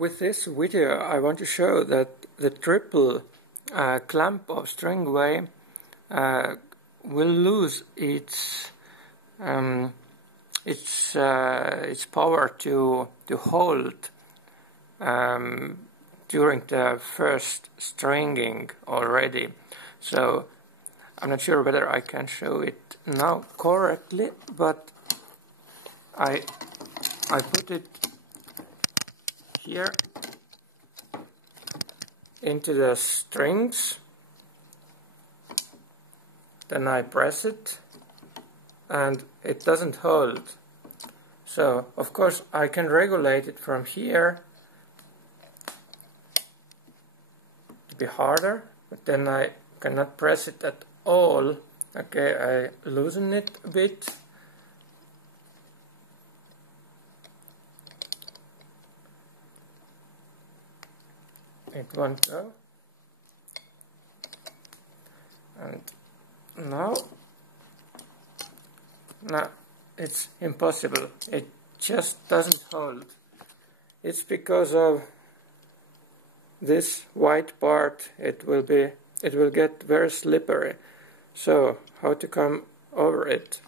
With this video I want to show that the triple clamp of Stringway will lose its power to hold during the first stringing already. So I'm not sure whether I can show it now correctly, but I put it here into the strings, then I press it and it doesn't hold. So of course I can regulate it from here to be harder, but then I cannot press it at all. Okay, I loosen it a bit. It won't go. And now it's impossible. It just doesn't hold. It's because of this white part. It will get very slippery. So how to come over it?